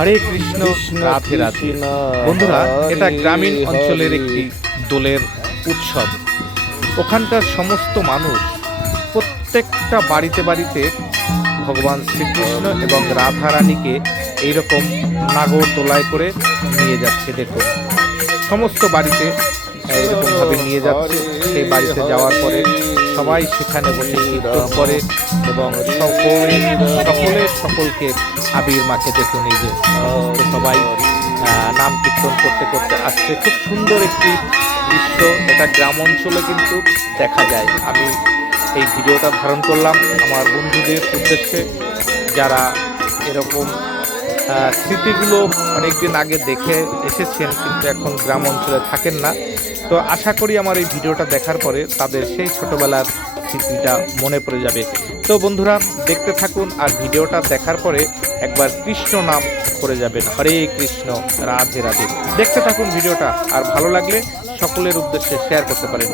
হরে কৃষ্ণ, রাধে রাধে। বন্ধুরা, এটা গ্রামীণ অঞ্চলের একটি দোলের উৎসব। ওখানকার সমস্ত মানুষ প্রত্যেকটা বাড়িতে বাড়িতে ভগবান শ্রীকৃষ্ণ এবং রাধা রানীকে এইরকম নাগর দোলায় করে নিয়ে যাচ্ছে। দেখুন, সমস্ত বাড়িতে এরকমভাবে নিয়ে যাচ্ছে। সেই বাড়িতে যাওয়ার পরে সবাই সেখানে বসে কীর্তন করে এবং সকলকে আবির মাখে। দেখুন, এই যে সবাই নাম কীর্তন করতে করতে আসছে। খুব সুন্দর একটি দৃশ্য। এটা গ্রাম অঞ্চলে কিন্তু দেখা যায়। আমি এই ভিডিওটা ধারণ করলাম আমার বন্ধুদের উদ্দেশ্যে, যারা এরকম স্মৃতিগুলো অনেকদিন আগে দেখে এসেছেন কিন্তু এখন গ্রাম অঞ্চলে থাকেন না। তো আশা করি আমার এই ভিডিওটা দেখার পরে তাদের সেই ছোটবেলার স্মৃতিটা মনে পড়ে যাবে। তো বন্ধুরা, দেখতে থাকুন আর ভিডিওটা দেখার পরে একবার কৃষ্ণ নাম করে যাবেন। হরে কৃষ্ণ, রাধে রাধে। দেখতে থাকুন ভিডিওটা, আর ভালো লাগলে সকলের উদ্দেশ্যে শেয়ার করতে পারেন।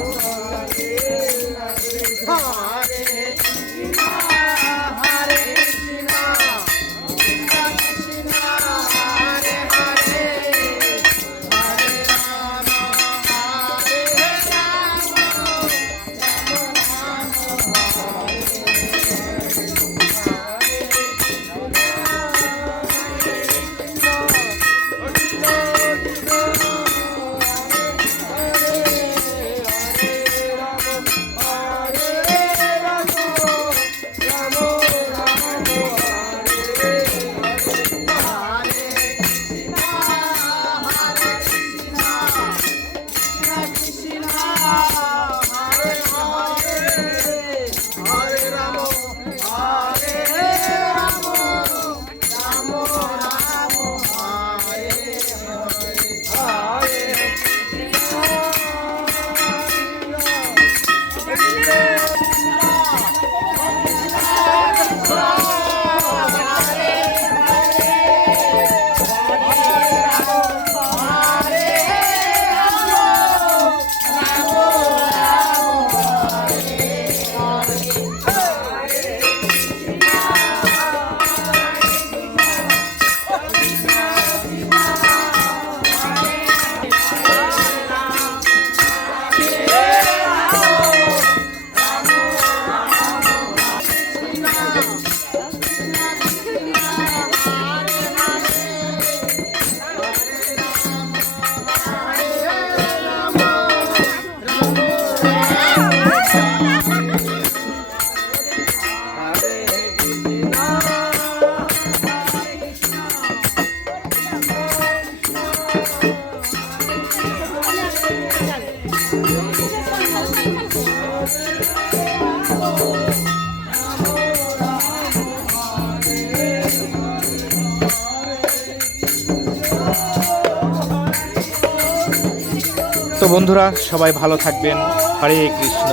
তো বন্ধুরা, সবাই ভালো থাকবেন। হরে কৃষ্ণ,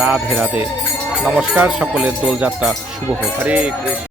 রাধে রাধে। নমস্কার, সকলের দোলযাত্রা শুভ হোক। হরে কৃষ্ণ।